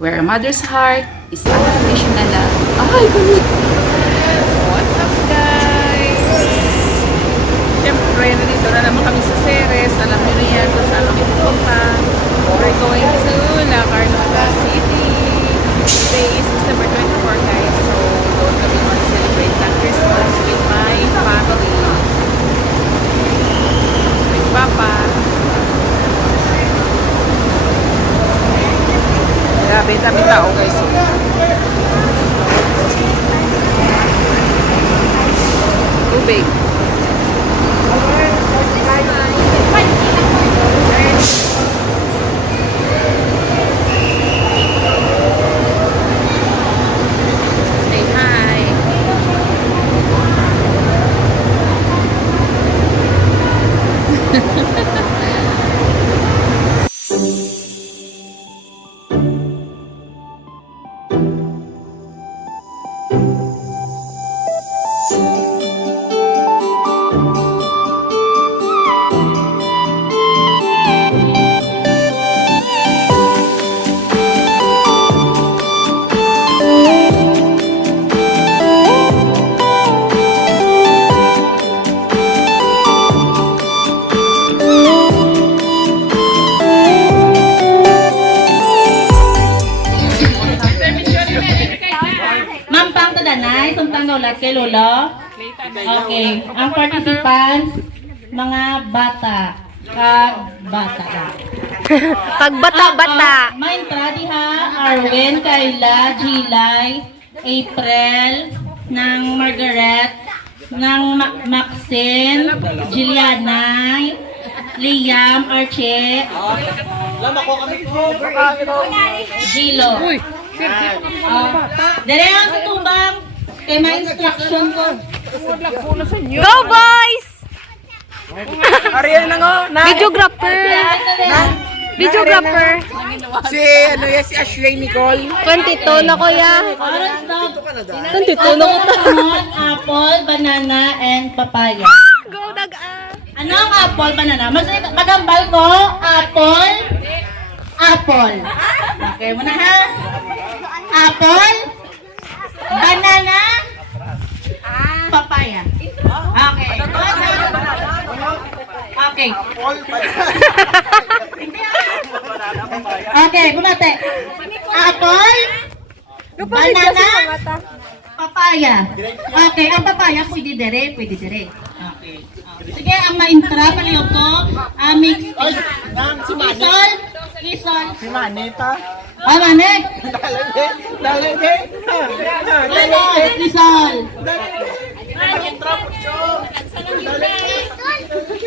where a mother's heart is unconditional love. Ay, ganun! What's up, guys? Siyempre, nandito na naman kami sa Ceres. Alam niyo na yan kung saan kami pupunta. We're going to La Carnota City. Today is December 24, guys. So, doon kami mag-celebrate ng Christmas with my family. With Papa. Grabe, dami tao, guys. Tubig. Say hi. Mampang tadanay, sumpang nulat kay Lolo. Okay, ang participants, mga bata. Kag-bata lang. Pagbata-bata. May entrada ha, Arwen, Kayla, Jilay, April, ng Margaret, ng Maxine, Juliana, Liam, Archie, Gilo. Dere ang sa tubang. Kay may instruction ko. Go, boys! Ariel na nga. Videographer. Videographer. Si Ashley Nicole. 22 na, kuya. Orange dog. 22 na ko to. Apple, banana, and papaya. Go, dagaan. Ano ang apple, banana? Magambal ko, apple, apple. Okay, muna ha. Apple, banana, papaya. Okay. Okay. Okay, bumate. Apple, banana, papaya. Okay, ang papaya pwede dire, pwede dire. Okay. Sige, ang ma-intra paliw ko, mix. Isol, isol. Si Manita. Ah, manik. Lalagay. Isol, isol.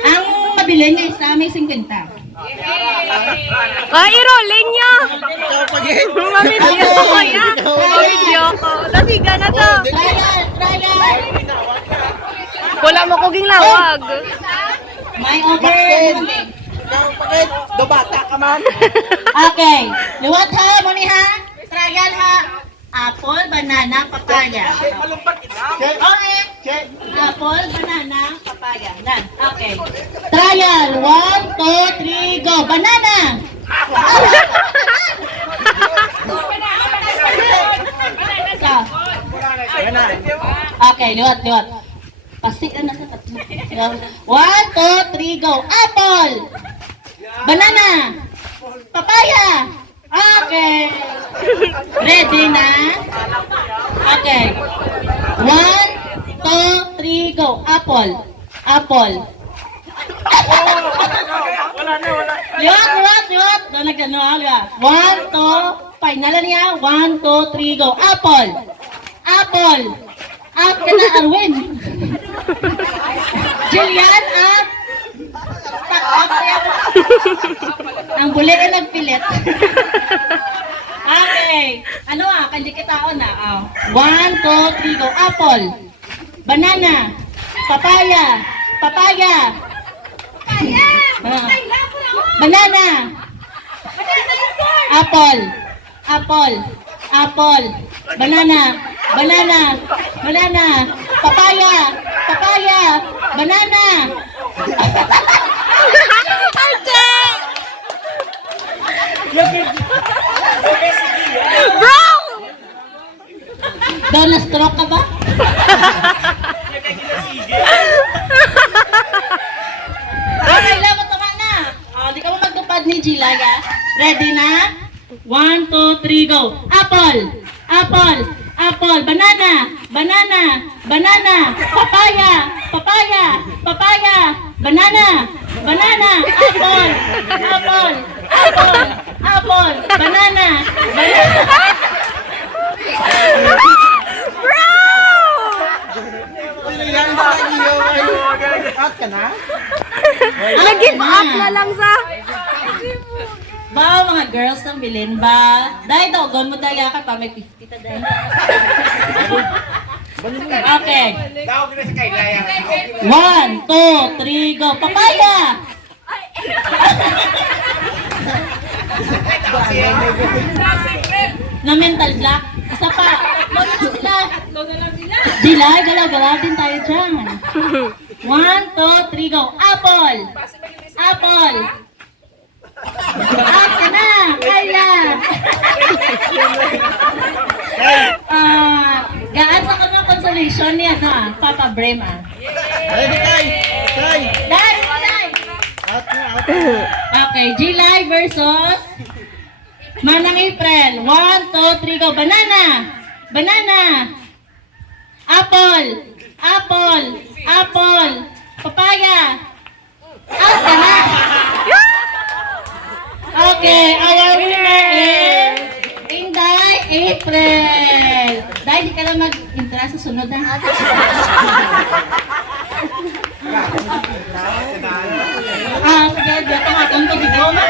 Ang mabili niya isa, may 50. I-rolling nyo. Mamidyo ko, kuya. Mamidyo ko. Nasiga na to. Trial, trial. Wala mo koging lawag. May over. Do bata ka man. Okay. Liwat ha, muni ha. Trial ha. Apple, banana, papaya. Okay. Apple, banana, papaya. Nan. Okay. Trial. 1, 2, 3, go. Banana. So. Okay, liwat, liwat. Pasti na sa tatlo. 1, 2, 3, go. Apple. Banana. Papaya. Okay. Ready na? Okay. 1, 2, 3, go. Apple. Apple. Liwat, liwat, liwat. Doon nagano, liwat. 1, 2, final niya. 1, 2, 3, go. Apple. Apple. Up ka na, Arwin. Jillian, up. Up. Ang buli ay nagpilit. Okay. Ano kanji kita na. 1, 2, 3, go. Apple. Banana. Papaya. Papaya. Banana. Apple. Apple. Apple. Banana. Banana. Banana. Papaya. Papaya. Banana. Ate! Daw na-stroke ka ba? Okay, lang, tama na. Di ka mo magtupad ni Gilaya. Ready na? 1, 2, 3, go. Apple, apple, apple, banana, banana, banana, papaya, papaya, papaya, banana, banana, apple, apple, apple, apple, banana, banana. Nag-give up na lang sa... Ba, mga girls ng bilin ba? Dahil dogon mo daya ka pa, may 50 ta dahil. Okay. 1, 2, 3, go. Papaya! Na mental block. Isa pa. Logo lang sila. Jilay, galaw-galaw din tayo dyan. 1, 2, 3, go. Apple! Apple! Aka na! Kayla! Gaan sa kanya consolation niya ha? Papa Brema. Dai! Okay, July versus Manang April. 1, 2, 3, go. Banana! Banana! Apple! Apple! Apple! Papaya! Aka na! Okay, our winner is Inday April. Dahil di ka lang mag-intra sa sunod ha. Sige, dito nga itong tubigo mo.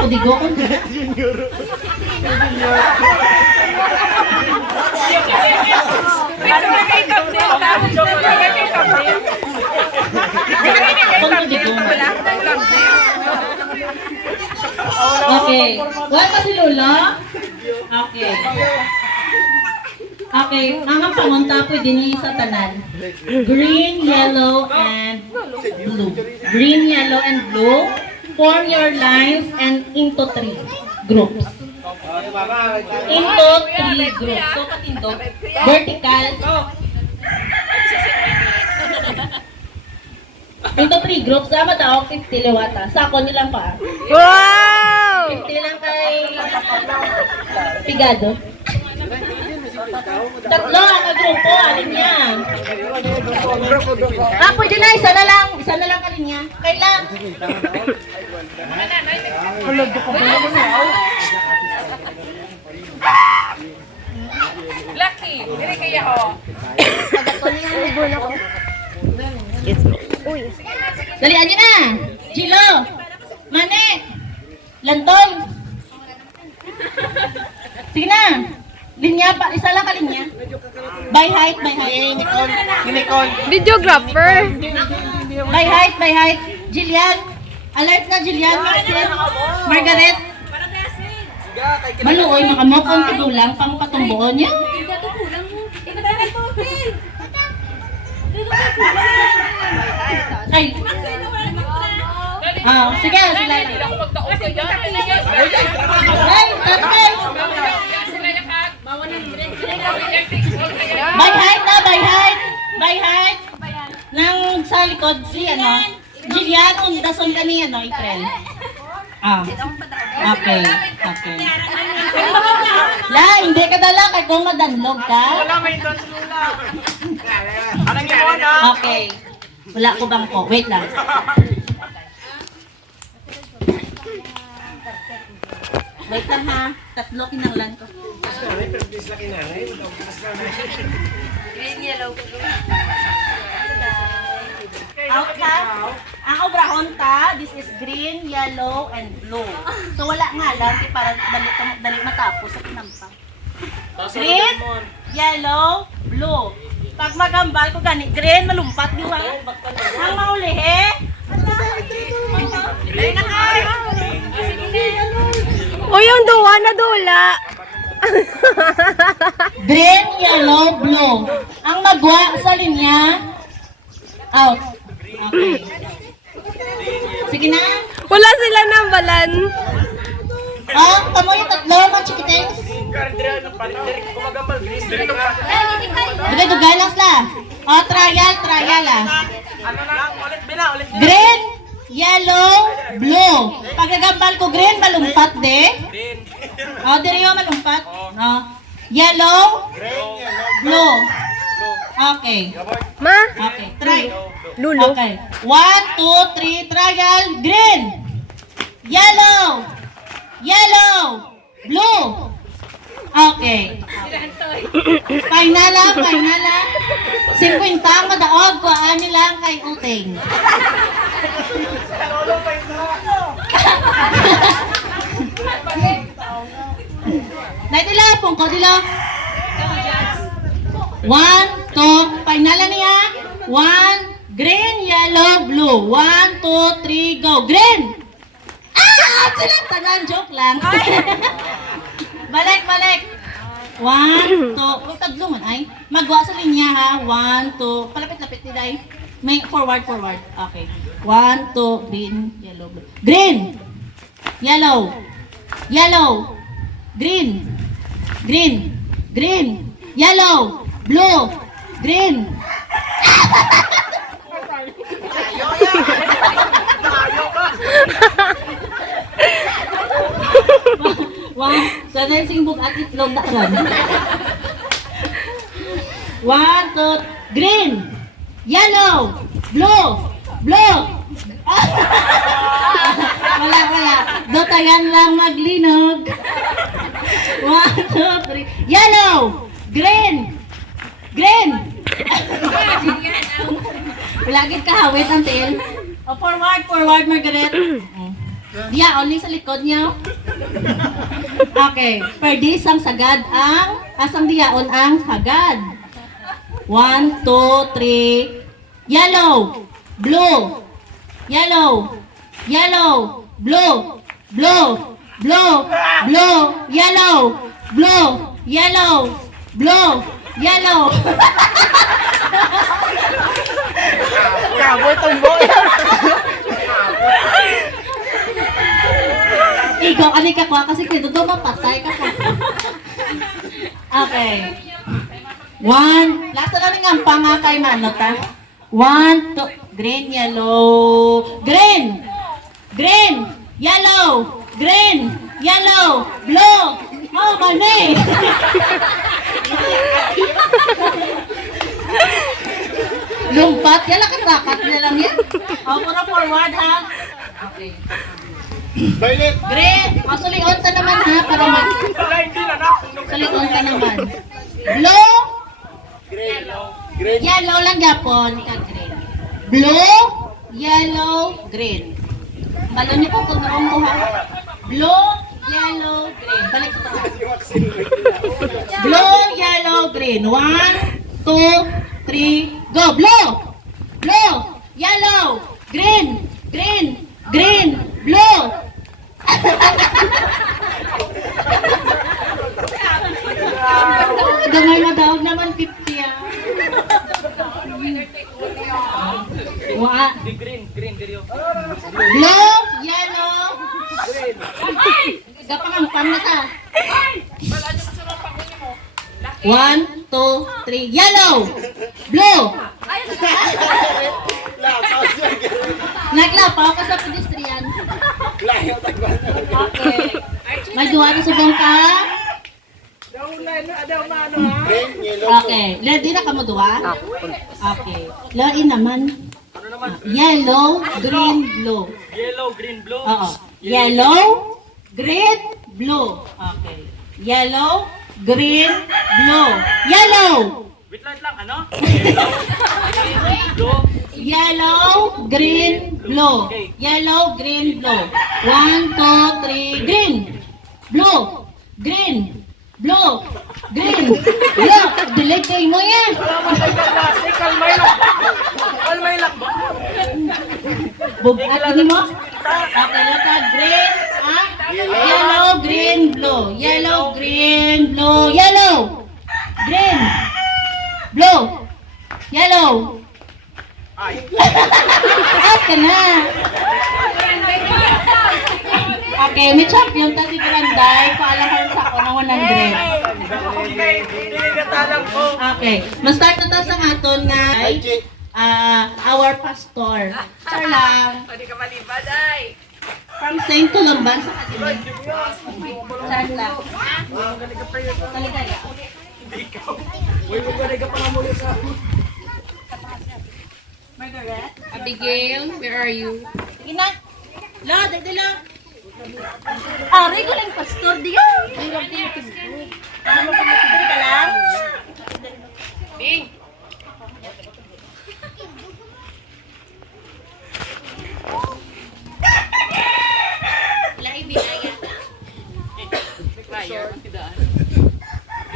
Tubigo ko. Okay. Wala pa si Lola? Okay. Okay. Ang pangunta pwede ni sa tanan. Green, yellow, and blue. Green, yellow, and blue. Form your lines and into 3 groups. Into 3 groups. So, katindog. Vertical. Into 3 groups. Sama tao, 50 liwata. Sako nilang pa. Wow! 50 lang kay Pigado. Tatlo ang grupo, alin niya. Pwede na, isa na lang alin niya. Kailan? Lucky! Dili kaya ho. Dalian niyo na. Jilo. Mane. Lantoy. Sige na. Linya pa, isa lang ka linya. By height, by height. Videographer. By height. Jillian. Alert na Jillian. Maxine. Margaret. Maluoy, makamokong tigulang pang patumbuon niya. Ay. Sige, sila. Ay, tatay. By height na, by height. By height. Nang sa likod si Jillian, undason ka ni April. Okay. La, hindi ka dala kay kung madanlog ka. Okay. Wala ko bang po. Wait lang. Wait lang ha. Tatlo kinanglan ko. Outcast. Ang obrahon ta, this is green, yellow, and blue. So wala nga lang, para dali matapos sa kinampang. Green, yellow, blue. Pag magambal ko gani, green, malumpat di ba? Ang maulihe. O yung duwa na dula. Green, yellow, blue. Ang magwa sa linya, out. Okay. Sige na. Wala sila nambalan. Kamo yung tatlo, mga chikitings. Dugay dugay lang sila. O, trial ah. Green, yellow, blue. Pagkagambal ko green, malumpat de. O, diri yung malumpat. No. Yellow, blue. Okay. Ma? Okay, try. Lulo? Okay. 1, 2, 3, trial. Green. Yellow. Yellow. Blue. Okay. Final. 50 ang madaog ko ani lang kay Uteng. Naitila pong ko dilo. 1, 2, final na niya. 1, green, yellow, blue. 1, 2, 3, go. Green! Ah! Sila tanan, joke lang. Balik. 1, 2, huwag taglo man ay. Magwa sa linya ha. 1, 2, palapit-lapit ni Day. May forward. Okay. 1, 2, green, yellow, blue. Green! Yellow! Yellow! Green! Yellow! Blue! Green! Wah, sanay singbog at itlog na ron. 1, 2, green! Yellow! Blue! Wala. Dotayan lang maglinog. 1, 2, 3. Yellow! Green! Lagi kahawit ang tail. O, forward, Margaret. Diya, only sa likod niya. Okay. Perdis ang sagad ang, asang diyaon ang sagad. 1, 2, 3. Yellow! Blue! Yellow! Blue! Yellow! Kaboy tumboy. Ikaw, ali ka kwa kasi kaya doon mapatay ka pa. Okay. 1, last na rin ang pangakay manot ha. 1, 2, green, yellow, green, yellow, blue. Oh, mani. Lumpat, yan lang rakat na lang yan. O, pura forward ha. Okay. Green, sulion ka naman ha, para mag... Sulion ka naman. Blue, yellow lang yapon, ka green. Blue, yellow, green. Balon niyo po kung naong buha. Blue, yellow, green. Balik sa taas. Blue, yellow, green. 1, 2, 3, go. Blue, yellow, green, blue. Gamay madawag naman 50 ah. Blue, yellow, green. Gapang ang pang na sa. 1, 2, 3, yellow, blue. Naglapaw ka sa pedestrian. Okay. May duwa na sa bangka. Okay. Ready na ka mo duwa? Okay. Lain naman. Yellow, green, blue. Oo. Yellow, green, blue. Okay. Yellow, green, blue. Yellow! Wait lang, ano? Yellow, green, blue. Yellow, green, blue. 1, 2, 3, green. Blue. Green. Blue. Green. Blue. Delete kayo mo yan. Kalmay lang ba? Bugat ini mo. Okay, lata. Green. Ah? Yellow, green, blue. Yellow, green, blue. Yellow. Green. Blue. Yellow. Okay na. Okay, may champion ta si Granday. Paalahan sa ako ng 100. Pinatalang ko. Okay. Ma-start na tayo sa aton nga our pastor. Char lang. Pwede ka malibad ay. From Saint Columban sa Katilig. Char lang. Taligaya. Uy, mo ka nagka pangamulo sa Margaret. Abigail, where are you? Sige na. La, dagdala. Ari ko lang pastor diya. Ano ka matibig ka lang? Bing!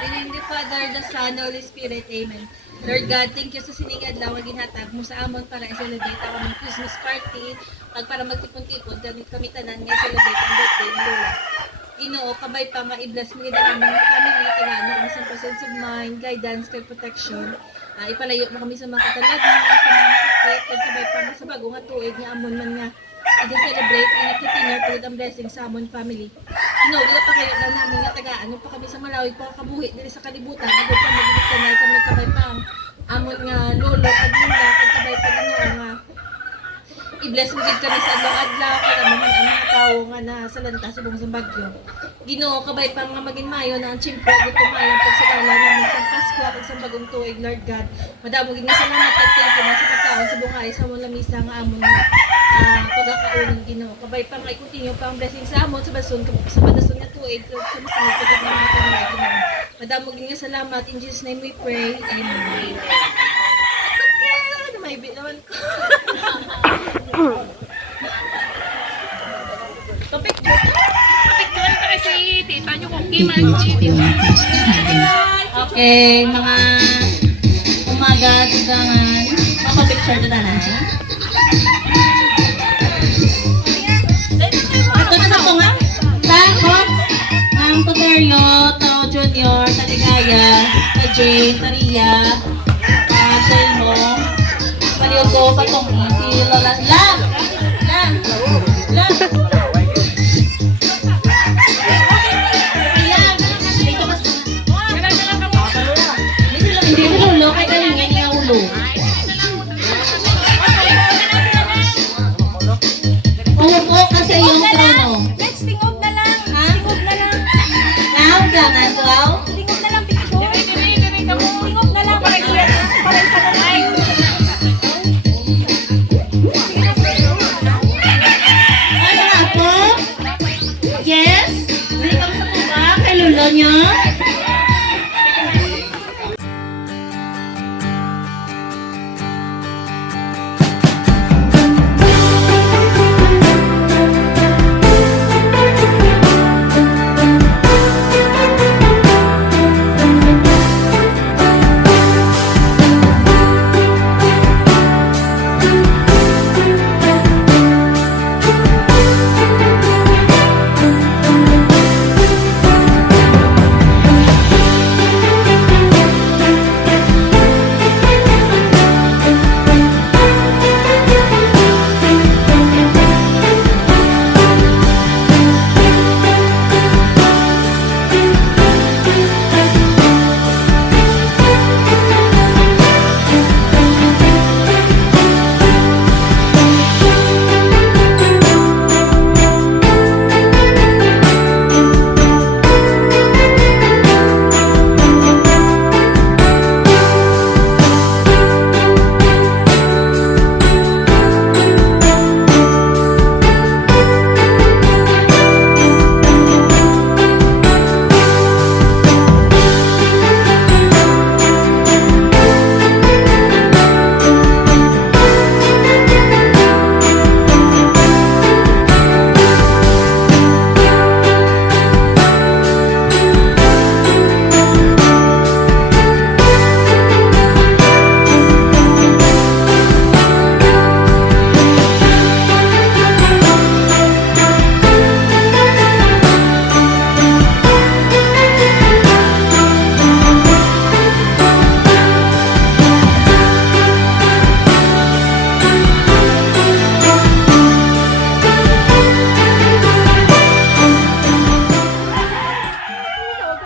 In the name of the Father, the Son, the Holy Spirit. Amen. Lord God, thank you sa siningad lang ginhatag mo sa amon para i-celebrate ako ng Christmas party at para magtipon-tipon kami tanan nga i-celebrate ang birthday ng Lola. Ginoo, kabay pa nga i-bless mo gid ang among family tigano ang isang sense of mind, guidance, kay protection. Ipalayo mo kami sa mga katalagman, sa mga sakit, kay kabay pa nga sa bago nga tuig nga amon man nga i-celebrate and i-continue pagod ang blessing sa amon family. Ginoo, dili pa kayo na namin nga tagaan pa kami sa Malawi pa kabuhi dili sa kalibutan, agad pa magiging kanay kami kabay pa ang amon nga lolo kag lula kag kabay pa Ginoo nga i-bless mo gid kami sa adlaw-adlaw kag amon ang mga tawo nga nasalanta sa buong bagyo. Ginoo, kabay pa nga maging mayo na ang tiyempo gid kumayo pagsagala namin sa Pasko kag sa bagong tuig, Lord God. Madamo gid nga salamat at thank you sa pagkaon sa buhay sa amon lamisa nga amon pagkakaunong Ginoo. Kabay pa nga i-continue pa ang blessing sa amon sa bason sa badason nga tuig sa masunod pagod na mga kanay Ginoo. Madamo gid nga salamat, in Jesus name we pray. Amen. May bit naman ko. Picture ka kasi tita nyo kung Kimanji, di ba? Okay, mga umaga, tugangan. Mapapicture na tanan. Ito na sa ko nga. Takot ng Tuterio, Tao Junior, Taligaya, Jane, Taria, Selmo, Paliogo, Patongi, si Lola. Love! Hindi ko ulo, kaya ganyan yung ulo. Upo kasi yung trono. Let's tingog na lang. Ha? Tingog na lang. Now, gangan, wow. Tingog na lang, picture. Tingog na lang. Para sa kamay. Ano nga po? Yes? Hindi ka sa kuba kay lulo nyo?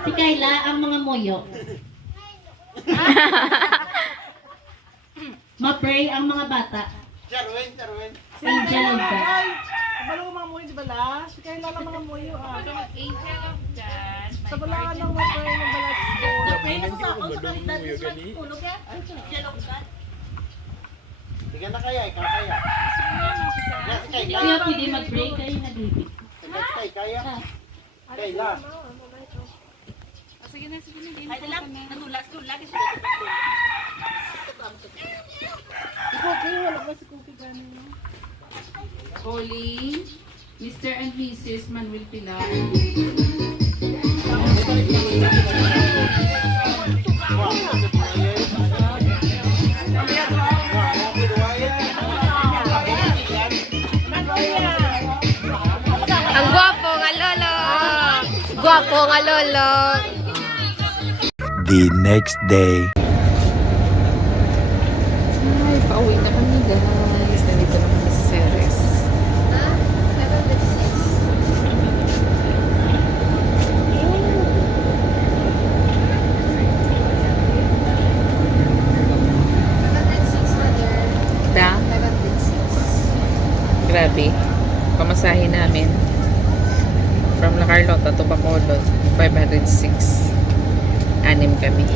Si Kayla ang mga moyo. Ma-pray ang mga bata. Angel of God. Balo mga muyo, di ba la? Kaya lang mga muyo ah. Angel of God. Sa balaan lang mo pray ng balat ko. Na-pray na sa ako sa kalidad ng sa tulog ya. Angel of God. Bigyan na kaya, ikaw kaya. Kaya pwede mag-pray kayo na David. Kay kaya. Kaya. Sige na, sige na. Ay, lang. Nanulas ko. Lagi siya. Cookie, wala ba si Cookie ganun? Holy Mr. and Mrs. Manuel Pilar. Ang gwapo nga lolo. Gwapo nga lolo. The next day. Ay, pauwi na kami guys. Nandito na kami sa Ceres. Da? Grabe. Pamasahin namin. From La Carlota to Bacolod. 506. Anim kami.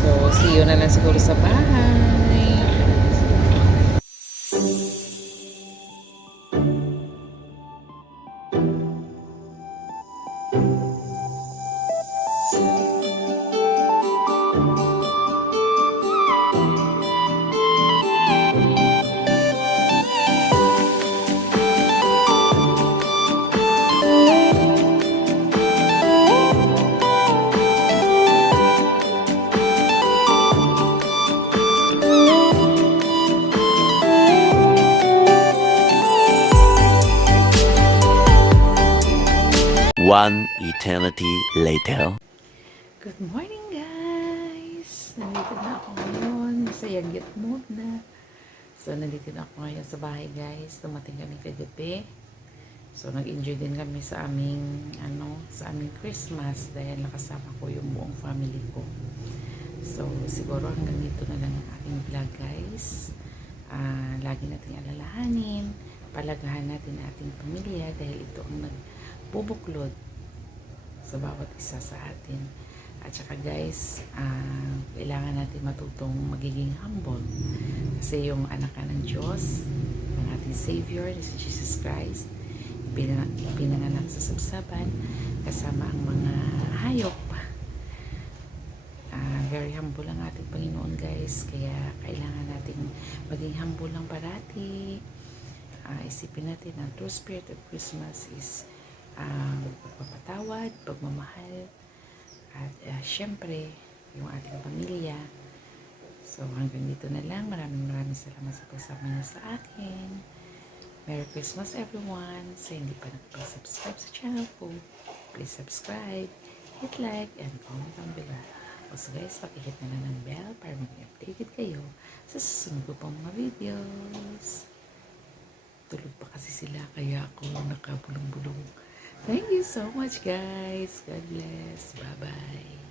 So, see you na lang siguro sa bahay. One eternity later. Good morning guys! Nandito na ako ngayon sa Yagyat mode na. So, nandito na ako ngayon sa bahay guys. Dumating kami kagabi. So, nag-enjoy din kami sa aming sa aming Christmas dahil nakasama ko yung buong family ko. So, siguro hanggang dito na lang ang aking vlog guys. Lagi nating alalahanin, palagahan natin ang ating pamilya dahil ito ang nagbubuklod sa bawat isa sa atin. At saka guys, kailangan natin matutong magiging humble kasi yung anak ka ng Diyos, ang ating Savior, si Jesus Christ, pinanganak sa sabsaban kasama ang mga hayop. Very humble ang ating Panginoon guys, kaya kailangan natin maging humble lang parati. Isipin natin ang true spirit of Christmas is pagpapatawad, pagmamahal, at syempre yung ating pamilya. So hanggang dito na lang. Maraming salamat sa pagsama niyo sa akin. Merry Christmas everyone. So hindi pa nagpa-subscribe sa channel ko, please subscribe, hit like, and comment down below. Also guys, pakihit na lang ng bell para maging updated kayo sa susunod ko pang mga videos. Tulog pa kasi sila kaya ako nakabulong-bulong. Thank you so much guys. God bless. Bye-bye.